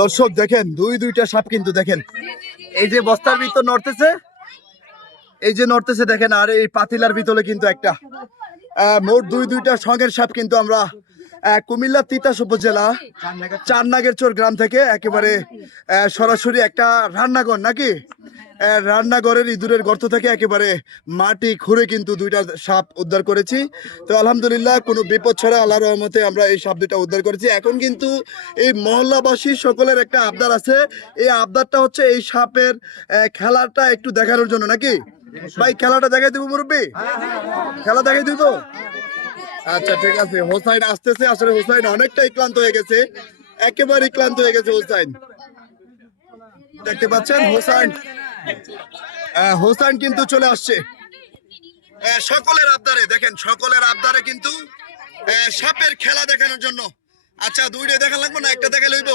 দর্শক দেখেন, দুই দুইটা সাপ কিন্তু দেখেন। এই যে বস্তার ভিতর নড়তেছে, এই যে নড়তেছে দেখেন, আর এই পাতিলার ভিতরে কিন্তু একটা। মোট দুই দুইটা সঙ্গের সাপ কিন্তু আমরা কুমিল্লা তিতাস উপজেলা, চারনাগের চোর গ্রাম থেকে একেবারে সরাসরি একটা রান্নাঘর নাকি? রান্নাঘরের ইঁদুরের গর্ত থেকে একেবারে মাটি খুঁড়ে কিন্তু দুইটা সাপ উদ্ধার করেছি। তো আলহামদুলিল্লাহ কোনো বিপদ ছাড়া আল্লাহ রহমতে আমরা এই সাপ দুইটা উদ্ধার করেছি। এখন কিন্তু এই মহল্লাবাসী সকলের একটা আবদার আছে। এই আবদারটা হচ্ছে এই সাপের খেলাটা একটু দেখানোর জন্য নাকি? ভাই, খেলাটা দেখাই দেবো মুরব্বী? খেলা দেখাই দিব? আচ্ছা ঠিক আছে। হোসাইন আসতেছে। আসলে হোসাইন অনেকটাই ক্লান্ত হয়ে গেছে। একেবারে ক্লান্ত হয়ে গেছে হোসাইন। দেখতে পাচ্ছেন? হোসাইন আহ, হোসাইন কিন্তু চলে আসছে। সকলের আবদারে দেখেন সকলের আবদারে কিন্তু সাপের খেলা দেখানোর জন্য। আচ্ছা দুইটা দেখা লাগবে না? একটা দেখা লইব?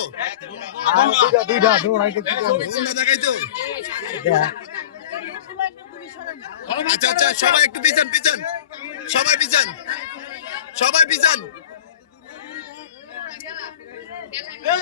দেখাই তো আচ্ছা আচ্ছা সবাই একটু পিছান পিছান। সবাই পিছান। সবাই পিছান।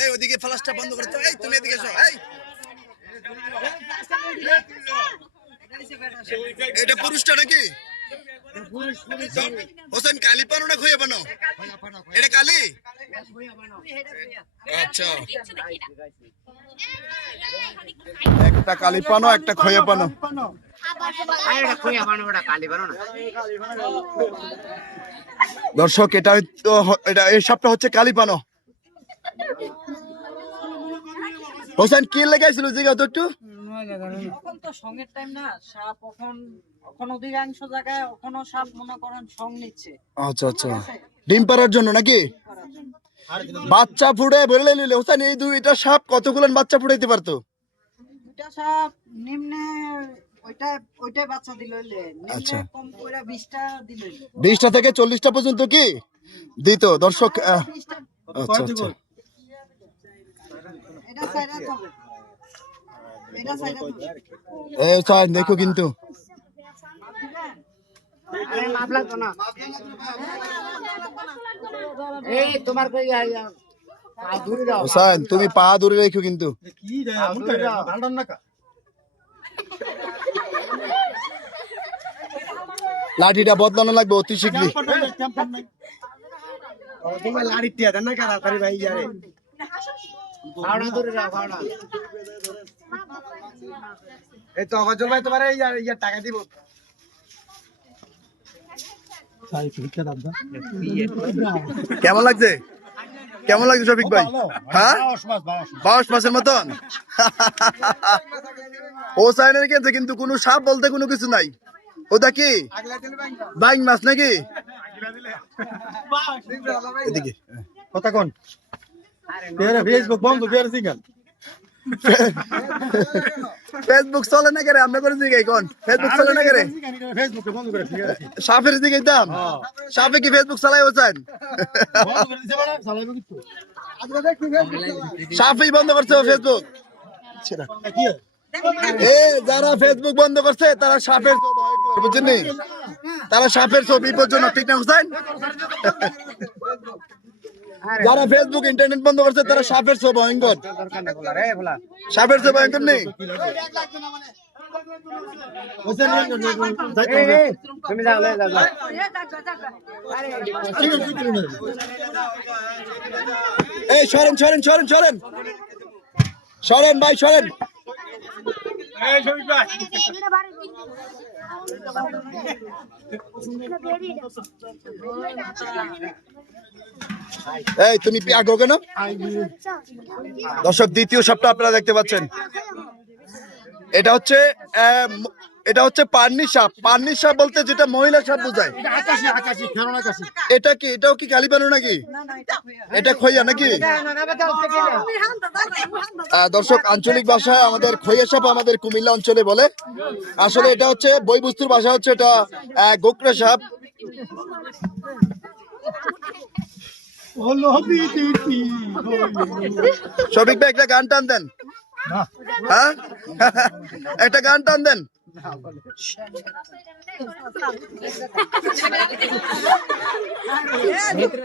এই ওদিকে ফ্লাশটা বন্ধ করে এই, তুমি এদিকে এসো। এই। এটা পুরুষটা নাকি? হোসেন পানো না পানো? এটা কালি? আচ্ছা। একটা কালি পানো, একটা খয়ে পানো। দর্শক এটা হ- এটা এই সাপটা হচ্ছে কালি পানো। হোসেন কি লেগাইছিল জিগা তো একটু? এখন তো সঙ্গের টাইম না সাপ এখন এখন অধিকাংশ জায়গায় এখনও সাপ মনে করেন সং নিচ্ছে। আচ্ছা আচ্ছা। ডিম পাড়ার জন্য নাকি? বাচ্চা ফুটে বলে নিলে হোসেন এই দুইটা সাপ কতগুলো বাচ্চা ফুটাইতে পারতো? সাপ নিম্নে ওইটা ওইটাই বাচ্চা দিল আচ্ছা। কম করে বিশটা দিল। থেকে চল্লিশটা পর্যন্ত কি? দিত দর্শক আহ, আচ্ছা আচ্ছা। এটা সাইডে হবে এটা সাইডে হবে এই দেখো কিন্তু। এই তোমার কই দূরে হোসেন তুমি পা দূরে রেখো কিন্তু। লাঠিটা বদলানো লাগবে অতি শীঘ্রই। টাকা দিব কেমন লাগছে? কেমন লাগছে শফিক ভাই? হ্যাঁ? বাউশ মাসের মতন? হোসাইনের গেছে কিন্তু কোনো সাপ বলতে কোনো কিছু নাই। ওটা কি? বাইং মাছ নাকি? এদিকে। কথা কোন। ফেসবুক বন্ধ ফের সিঙ্গেল ফেসবুক চলে না করে? আমরা করে দিকে কোন? ফেসবুক চলে না করে? ফেসবুকে বন্ধ করে ঠিক আছে সাপের দিকে দাম সাপে কি ফেসবুক চালাই হোসেন বন্ধ করে দিছে বড় চালাইবো কিন্তু সাপই বন্ধ করছে ও ফেসবুক কি এ যারা ফেসবুক বন্ধ করছে তারা সাপের বুঝছেন নি? তারা সাপের ছবি বিপজ্জনক ঠিক না হোসেন যারা ফেসবুক ইন্টারনেট বন্ধ করছে তারা সাপের ছবি ভয়ঙ্কর সাপের ছবি ভয়ঙ্কর নেই? এই সরেন সরেন সরেন সরেন। সরেন ভাই সরেন। এই তুমি আগো কেন? দর্শক দ্বিতীয় সপ্তাহ আপনারা দেখতে পাচ্ছেন। এটা হচ্ছে এটা হচ্ছে পান্নি সাপ। পান্নি সাপ বলতে যেটা মহিলা সাপ বোঝায়। এটা কি? এটাও কি কালিবানু নাকি? না না এটা খুঁয়া। খইয়া নাকি? আহ, দর্শক আঞ্চলিক ভাষায় আমাদের খইয়া সাপ আমাদের কুমিল্লা অঞ্চলে বলে। আসলে এটা হচ্ছে বই বস্তুর ভাষা হচ্ছে এটা আহ, গোকরা সাপ। শফিক ভাই একটা গান টান দেন। হ্যাঁ? একটা গান টান দেন। না বলে